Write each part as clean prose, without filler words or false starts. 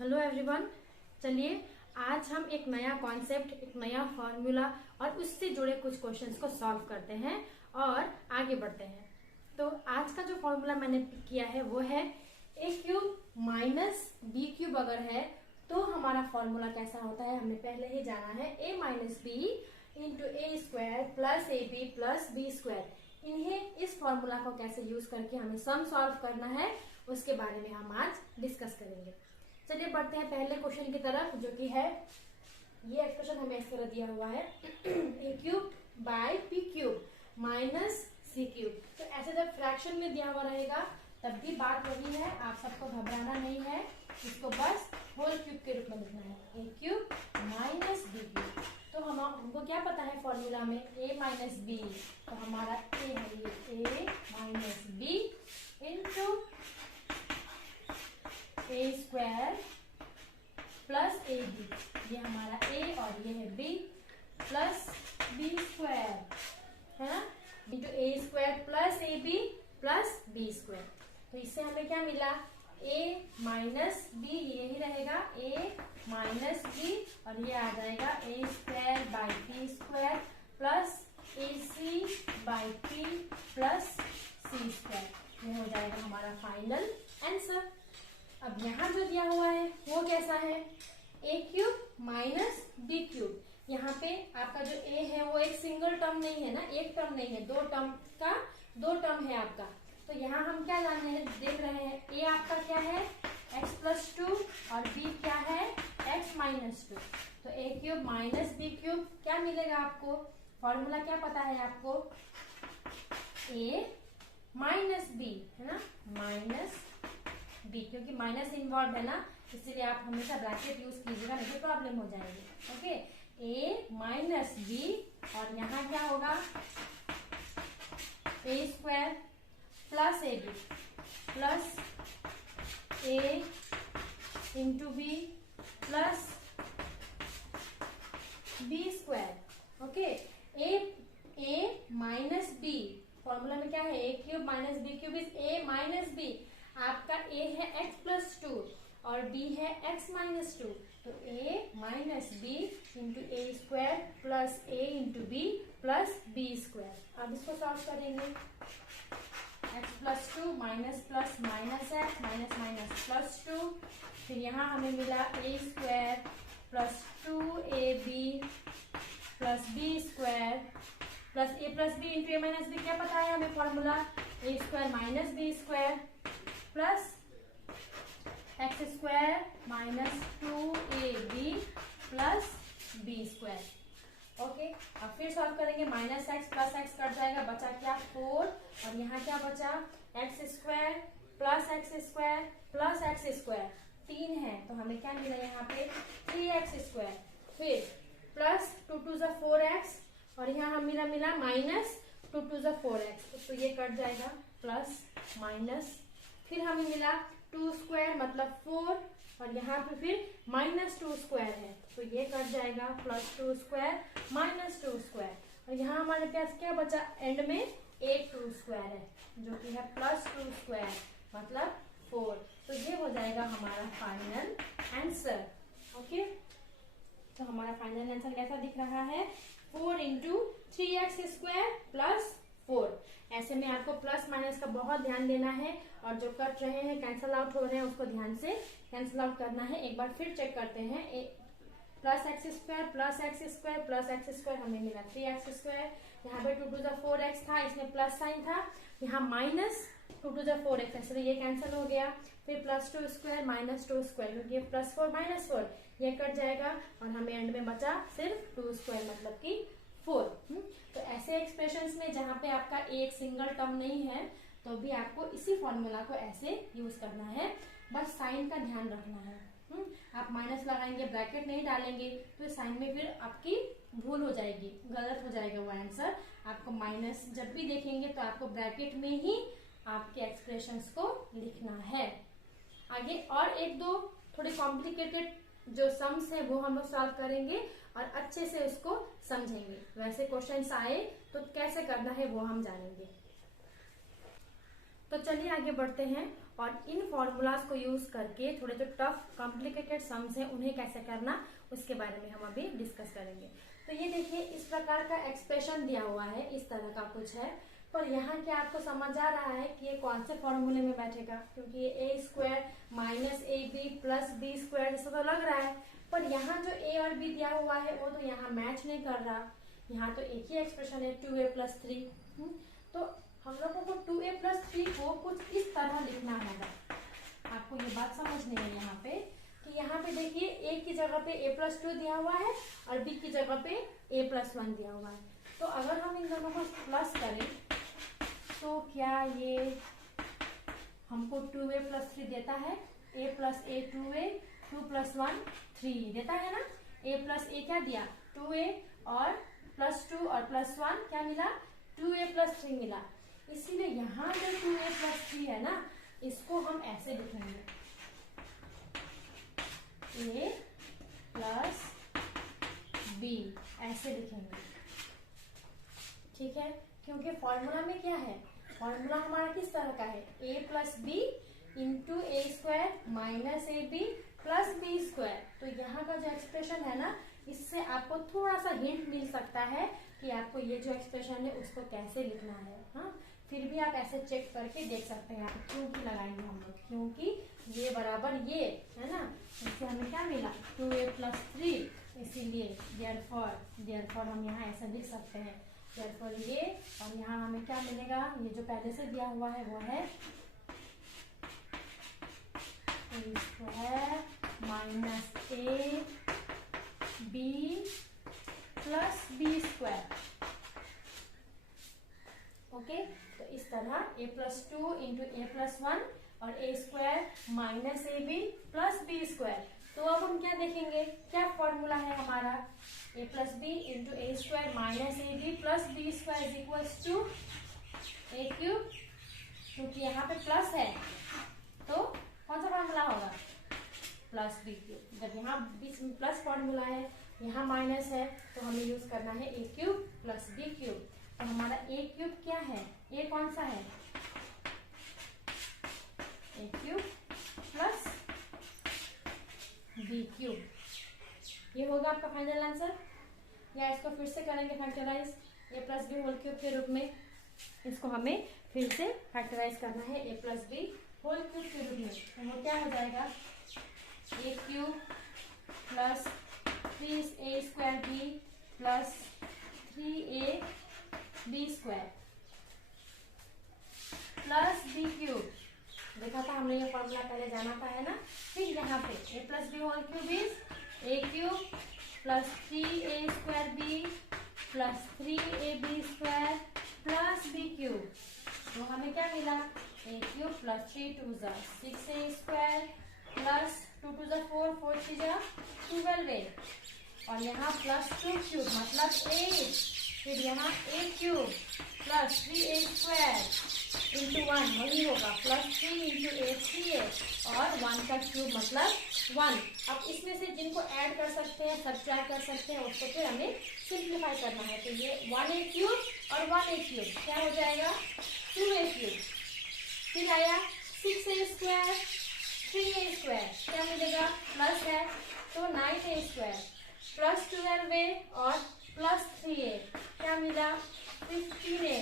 Hello everyone. चलिए आज हम एक नया कॉन्सेप्ट, एक नया फॉर्मूला और उससे जुड़े कुछ क्वेश्चंस को सॉल्व करते हैं और आगे बढ़ते हैं। तो आज का जो फॉर्मूला मैंने पिक किया है वो है a cube minus B cube. अगर है तो हमारा फॉर्मूला कैसा होता है हमने पहले ही जाना है। a minus B into A square plus A B plus B square. इन्हें इस फॉर्मूला को कैसे यूज करके हमें सम सॉल्व करना है उसके बारे में हम आज डिस्कस करेंगे। चलिए बढ़ते हैं पहले क्वेश्चन की तरफ, जो कि है ये एक्सप्रेशन हमें इस तरह दिया हुआ है a cube by p cube minus c cube. तो ऐसे जब फ्रैक्शन में दिया हुआ रहेगा तब भी बात वही है, आप सबको घबराना नहीं है, इसको बस होल क्यूब के रूप में लिखना है। A cube minus B cube. तो हमको क्या पता है फॉर्मूला में ए माइनस बी, तो हमारा ए है ये a minus B into A square plus A b, ये हमारा ए और ये है बी प्लस बी स्क्वायर है ना, into A square plus A B plus B square. तो इससे हमें क्या मिला, a माइनस बी यही रहेगा, a माइनस बी और ये आ जाएगा a square by B square plus A C by P plus C square. ये हो जाएगा हमारा फाइनल आंसर। अब यहाँ जो दिया हुआ है वो कैसा है, a cube minus B cube. यहाँ पे आपका जो a है वो एक सिंगल टर्म नहीं है ना, एक टर्म नहीं है, दो टर्म है आपका। तो यहाँ हम क्या जान रहे हैं, देख रहे हैं a आपका क्या है x प्लस टू और b क्या है x माइनस टू। तो a cube minus B cube क्या मिलेगा आपको, फॉर्मूला क्या पता है आपको, a माइनस बी है ना, माइनस बी, क्योंकि माइनस इन्वॉल्व है ना इसीलिए आप हमेशा ब्रैकेट यूज कीजिएगा, नहीं तो प्रॉब्लम हो जाएगी। ओके, a माइनस बी और यहाँ क्या होगा a square plus A B plus a into b plus B square. Okay, a minus b, formula में क्या है a cube minus B cube is a minus b. आपका a है x plus two और b है x minus two, तो a minus B into A square plus a into b plus B square. अब इसको सॉल्व करेंगे, x plus two minus plus minus x minus minus plus two, फिर यहाँ हमें मिला a square plus two A B plus B square plus A plus B into A minus B. क्या पता है हमें formula, A square minus B square plus X square minus two A B plus B square. Okay, अब फिर solve करेंगे, minus X plus X cut जाएगा, बचा क्या 4 और यहाँ क्या बचा X square plus X square plus X square 3 है, तो हमें क्या मिला यहाँ पे 3x स्क्वायर, फिर प्लस 2 टू ज़ा 4x और यहाँ हम मिला माइनस 2 टू ज़ा 4x, तो ये कट जाएगा प्लस माइनस, फिर हमें मिला 2 स्क्वायर मतलब 4 और यहाँ पे फिर माइनस 2 स्क्वायर है, तो ये कट जाएगा प्लस 2 स्क्वायर माइनस 2 स्क्वायर और यहाँ हमारे पास क्या बचा एंड में एक 2 स्क्वायर है जो कि है प्लस 2 स्क्वायर मतलब 4। तो ये हो जाएगा हमारा फाइनल आंसर। ओके, तो हमारा फाइनल आंसर कैसा दिख रहा है, 4 इंटू 3x स्क्वायर प्लस 4। ऐसे में आपको प्लस माइनस का बहुत ध्यान देना है और जो कट रहे हैं कैंसिल आउट हो रहे हैं उसको ध्यान से कैंसिल आउट करना है। एक बार फिर चेक करते हैं, plus X square plus X square plus X square हमें मिला 3x स्क्वायर, यहाँ पे 2 टू ज़ा 4x था, इसमें प्लस साइन था, यहाँ माइनस 2 टू ज़ा 4x, इसलिए ये कैंसिल हो गया, फिर प्लस 2 स्क्वायर माइनस 2 स्क्वायर क्योंकि ये प्लस 4 माइनस 4 ये कट जाएगा और हमें एंड में बचा सिर्फ 2 स्क्वायर मतलब कि 4। तो ऐसे एक्सप्रेशंस में जहाँ पे आपका एक सिंगल टर्म नहीं है तो भी आपको इसी फॉर्मूला को ऐसे यूज करना है, बस साइन का ध्यान रखना है। आप माइनस लगाएंगे, ब्रैकेट नहीं डालेंगे तो साइन में फिर आपकी भूल हो जाएगी, गलत हो जाएगा वो आंसर। आपको माइनस जब भी देखेंगे तो आपको ब्रैकेट में ही आपके एक्सप्रेशंस को लिखना है। आगे और एक दो थोड़े कॉम्प्लिकेटेड जो सम्स है वो हम लोग सॉल्व करेंगे और अच्छे से उसको समझेंगे। वैसे क्वेश्चंस आए तो कैसे करना है वो हम जानेंगे। तो चलिए आगे बढ़ते हैं और इन फॉर्मूलाज को यूज करके थोड़े जो टफ कॉम्प्लिकेटेड सम्स हैं उन्हें कैसे करना उसके बारे में हम अभी डिस्कस करेंगे। तो ये देखिए इस प्रकार का एक्सप्रेशन दिया हुआ है, इस तरह का कुछ है, पर यहाँ क्या आपको समझ आ रहा है कि ये कौन से फॉर्मूले में बैठेगा, क्योंकि ये a square minus a B plus B square जैसा तो लग रहा है, पर यहाँ जो ए और बी दिया हुआ है वो तो यहाँ मैच नहीं कर रहा। यहाँ तो एक ही एक्सप्रेशन है 2a + 3। तो हम लोगों को 2a + 3 को कुछ इस तरह लिखना होगा। आपको ये बात समझनी है यहाँ पे कि यहाँ पे देखिए a की जगह पे a + 2 दिया हुआ है और b की जगह पे a + 1 दिया हुआ है। तो अगर हम इन दोनों को प्लस करें तो क्या ये हमको 2a + 3 देता है? a + a 2a, 2 + 1 3 देता है ना। a + a क्या दिया? 2a और +2 और +1 क्या मिला? 2a + 3 मिला। इसीलिए यहाँ जो 2a + 3 है ना, इसको हम ऐसे लिखेंगे a + b, ऐसे लिखेंगे, ठीक है। क्योंकि फॉर्मूला में क्या है, फॉर्मूला हमारा किस तरह का है? a + b × a² - ab + b²। तो यहाँ का जो एक्सप्रेशन है ना, इससे आपको थोड़ा सा हिंट मिल सकता है कि आपको ये जो एक्सप्रेशन है उसको कैसे लिखना है। हाँ, फिर भी आप ऐसे चेक करके देख सकते हैं। आप क्योंकि लगाएंगे हम लोग, क्योंकि ये बराबर ये है ना, इससे हमें क्या मिला? 2a + 3। इसीलिए देयरफॉर हम यहाँ ऐसा लिख सकते हैं, देयरफॉर ये, और यहाँ हमें क्या मिलेगा? ये जो पहले से दिया हुआ है वो है a² - ab + b²। ओके, तो इस तरह a + 2 × a + 1 और a² - ab + b²। तो अब हम क्या देखेंगे, क्या फॉर्मूला है हमारा? a + b × a² - ab + b² = a³। क्योंकि यहाँ पे प्लस है तो कौन सा फॉर्मूला होगा? +b³। जब यहाँ बीच में प्लस फॉर्मूला है, यहाँ माइनस है, तो हमें यूज करना है a³ + b³। तो हमारा a³ क्या है? a कौन सा है? a³ + b³। ये होगा आपका फाइनल आंसर, या इसको फिर से करेंगे फैक्टराइज a + b³ के रूप में। इसको हमें फिर से फैक्टराइज करना है a + b³ के रूप में। तो वो क्या हो जाएगा? a³ + 3a² b + 3ab² + b³। देखा था हमने, ये फॉर्मूला पहले जाना था है ना। फिर यहाँ पे a + b³ is a³ + 3a² b + 3ab² + b³। तो हमें क्या मिला? a³ + 3 × 2 = 6a² + 2 × 4, 4 × 3 = 12a, और यहाँ +2³ मतलब 8। फिर यहाँ a³ + 3a² × 1 वही होगा +3 × a 3a, और 1 का क्यूब मतलब 1। अब इसमें से जिनको ऐड कर सकते हैं, सब्ट्रैक्ट कर सकते हैं, उसको फिर हमें सिंप्लीफाई करना है। तो ये 1a³ और 1a³ क्या हो जाएगा? 2a³। फिर आया 6a² 3a² क्या मिलेगा? प्लस है तो 9a² + 12a और +3a क्या मिला? 15a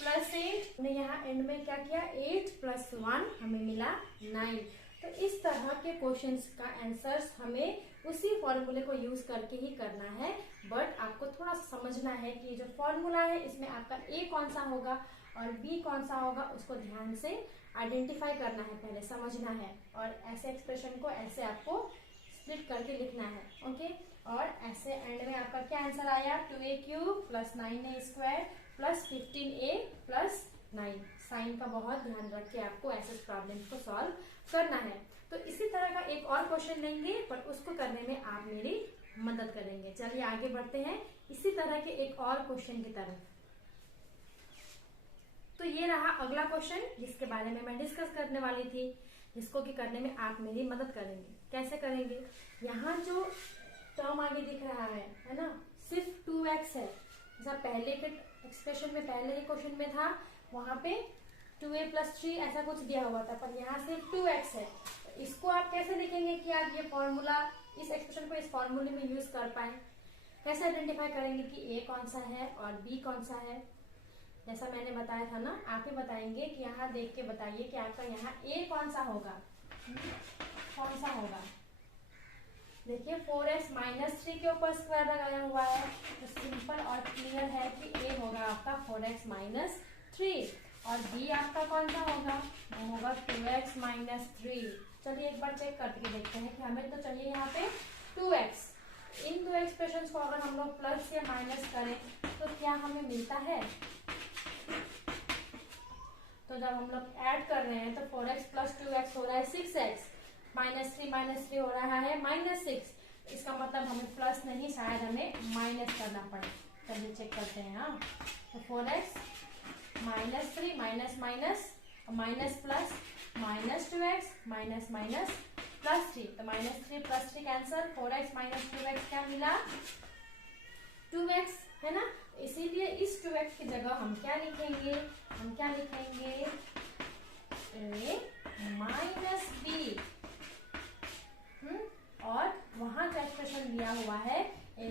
+ 8 ने यहाँ एंड में क्या किया? 8 + 1 हमें मिला 9। तो इस तरह के क्वेश्चंस का आंसर्स हमें उसी फॉर्मूले को यूज करके ही करना है। बट आपको थोड़ा समझना है कि जो फॉर्मूला है इसमें आपका ए कौन सा होगा और बी कौन सा होगा, उसको ध्यान से आइडेंटिफाई करना है, पहले समझना है, और ऐसे एक्सप्रेशन को ऐसे आपको स्प्लिट करके लिखना है। ओके, और ऐसे एंड में आपका क्या आंसर आया? 2a³ + 9a² + 15a + 9। साइन का बहुत ध्यान रख के आपको ऐसे प्रॉब्लम्स को सॉल्व करना है। तो इसी तरह का एक और क्वेश्चन लेंगे, पर उसको करने में आप मेरी मदद करेंगे। चलिए आगे बढ़ते हैं इसी तरह के एक और क्वेश्चन की तरफ। तो ये रहा अगला क्वेश्चन जिसके बारे में मैं डिस्कस करने वाली थी, जिसको कि करने में आप मेरी मदद करेंगे। कैसे करेंगे? यहाँ जो टर्म आगे दिख रहा है ना, सिर्फ 2x है। जैसा पहले के एक्सप्रेशन में, पहले के क्वेश्चन में था, वहां पे 2a + 3 ऐसा कुछ दिया हुआ था, पर यहाँ सिर्फ 2x है। तो इसको आप कैसे लिखेंगे कि आप ये फॉर्मूला, इस एक्सप्रेशन को इस फॉर्मूले में यूज कर पाए? कैसे आइडेंटिफाई करेंगे कि a कौन सा है और b कौन सा है? जैसा मैंने बताया था ना, आप ही बताएंगे कि यहाँ देख के बताइए कि आपका यहाँ a कौन सा होगा, कौन सा होगा। देखिए 4x - 3 के ऊपर स्क्वायर लगाया हुआ है, तो सिंपल और क्लियर है कि a होगा आपका 4x - 3 और b आपका कौन सा होगा, वो होगा 2x - 3। चलिए एक बार चेक करके देखते हैं कि हमें तो चाहिए यहाँ पे 2x। इन दो एक्सप्रेशंस को अगर हम लोग प्लस या माइनस करें तो क्या हमें मिलता है? तो जब हम लोग ऐड कर रहे हैं तो 4x + 2x हो रहा है 6x, -3 हो रहा है -6। इसका मतलब हमें प्लस नहीं, शायद हमें माइनस करना पड़े। चलिए चेक करते हैं। हाँ, तो 4x -3 minus minus plus -2x minus +3, तो -3 + 3 कैंसल, 4x - 2x क्या मिला? 2x है ना। इसीलिए इस 2x की जगह हम क्या लिखेंगे? हम क्या लिखेंगे? a - b। और वहां का एक्सप्रेशन दिया हुआ है a² +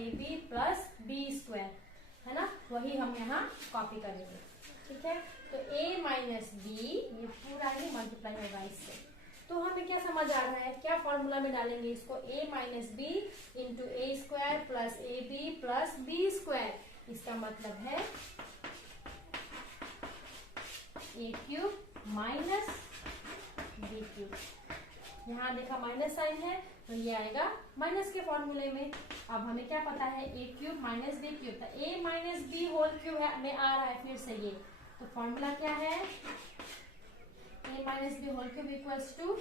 ab + b², है ना, वही हम यहाँ कॉपी करेंगे। ठीक है, तो a - b ये पूरा ही मल्टीप्लाई होगा इससे। तो हमें क्या समझ आ रहा है, क्या फॉर्मूला में डालेंगे इसको? a - b × a² + ab + b²। इसका मतलब है a³ - b³। यहाँ देखा माइनस साइन है, तो ये आएगा माइनस के फॉर्मूले में। अब हमें क्या पता है? a³ - b³, तो a - b होल क्यूब है में आ रहा है फिर से ये। तो फॉर्मूला क्या है? a - b whole cube equals to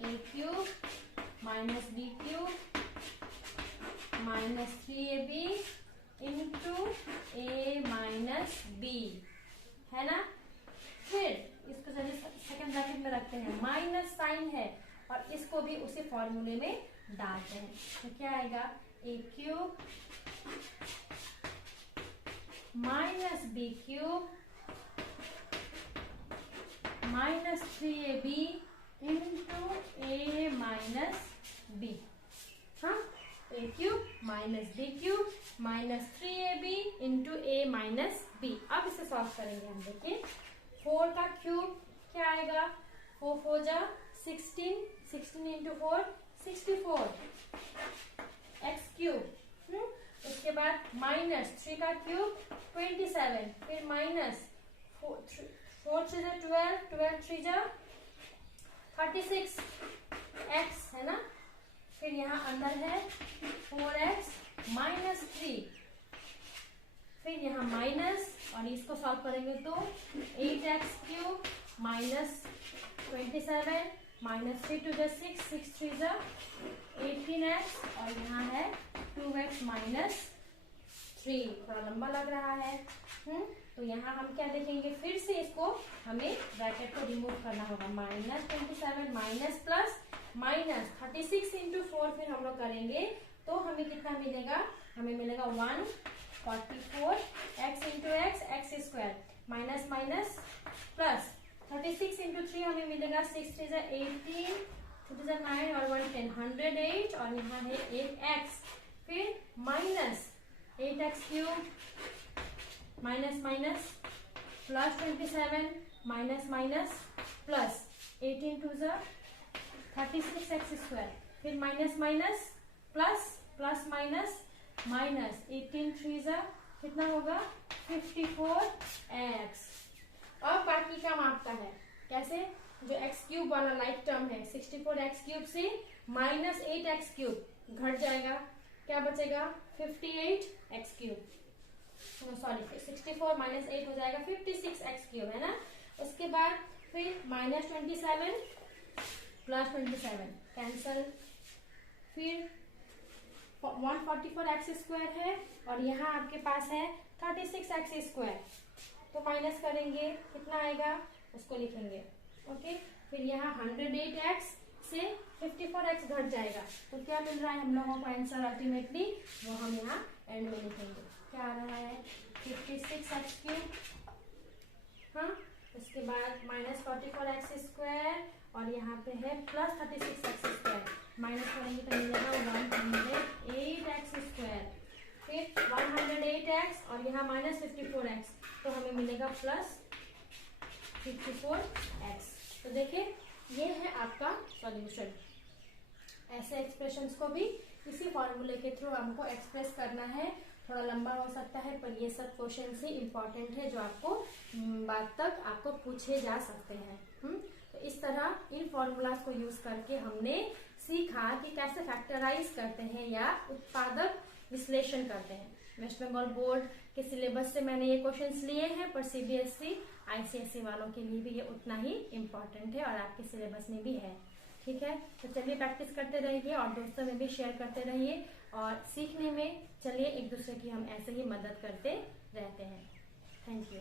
a³ - b³ -3ab × a - b, है ना। फिर इसको चलिए सेकंड ब्रैकेट में रखते हैं, माइनस साइन है और इसको भी उसी फॉर्मूले में डालते हैं। तो क्या आएगा? a³ - b³ -3ab × a - b। हाँ, a³ - b³ -3ab × a - b। अब इसे सॉल्व करेंगे हम। देखिए 4 का क्यूब क्या आएगा? 4 4 जा 16, 16 × 4 64 x³। उसके बाद -3 का क्यूब 27, फिर -4 3 जा 12, 12 3 जा 36 x, है ना। फिर यहाँ अंदर है 4x -3, फिर यहाँ माइनस, और इसको सॉल्व करेंगे तो 8x³ -27 -3 2 जा 6, 6 3 जा 18x, और यहाँ है 2x -3। थोड़ा लंबा लग रहा है। तो यहाँ हम क्या देखेंगे? फिर से इसको हमें ब्रैकेट को रिमूव करना होगा। -27 माइनस प्लस माइनस 36 × 4 फिर हम लोग करेंगे तो हमें कितना मिलेगा? हमें मिलेगा 144 x × x² minus minus plus 36 × 3 हमें मिलेगा 6 3 जा 18, 2 जा 9 और 1 10, 108, और यहाँ है 8x, फिर minus 8x³ minus minus plus 27 minus minus plus 18 2 जा 36x², फिर minus minus plus plus minus minus 18 3 जा कितना होगा? 54x। अब बाकी काम आपका है। कैसे? जो x³ वाला लाइक टर्म है 64x³ से -8x³ घट जाएगा, क्या बचेगा? 58x³। सॉरी 64 - 8 हो जाएगा 56x³, है ना। उसके बाद फिर -27 प्लस 27 कैंसल, फिर 144x² है और यहाँ आपके पास है 36x², तो माइनस करेंगे कितना आएगा उसको लिखेंगे। ओके, फिर यहाँ 108x से 54x घट जाएगा, तो क्या मिल रहा है हम लोगों को आंसर अल्टीमेटली? वो हम यहाँ एंड में लिखेंगे। क्या आ रहा है? 56x³ हाँ, उसके बाद -44x² और यहाँ पे है +36x²। माइनस करेंगे तो मिलेगा 108x²। फिर 108x और यहाँ -54x, तो हमें मिलेगा +54x। तो देखिए ये है आपका सॉल्यूशन। ऐसे एक्सप्रेशंस को भी इसी फॉर्मूले के थ्रू हमको एक्सप्रेस करना है। थोड़ा लंबा हो सकता है पर ये सब क्वेश्चन ही इम्पोर्टेंट है जो आपको बाद तक आपको पूछे जा सकते हैं। तो इस तरह इन फॉर्मूलाज को यूज करके हमने सीखा कि कैसे फैक्टराइज करते हैं या उत्पादक विश्लेषण करते हैं। वेस्ट बंगाल बोर्ड के सिलेबस से मैंने ये क्वेश्चंस लिए हैं, पर सीबीएसई आईसीएसई वालों के लिए भी ये उतना ही इम्पोर्टेंट है और आपके सिलेबस में भी है। ठीक है, तो चलिए प्रैक्टिस करते रहिए और दोस्तों में भी शेयर करते रहिए और सीखने में चलिए एक दूसरे की हम ऐसे ही मदद करते रहते हैं। Thank you.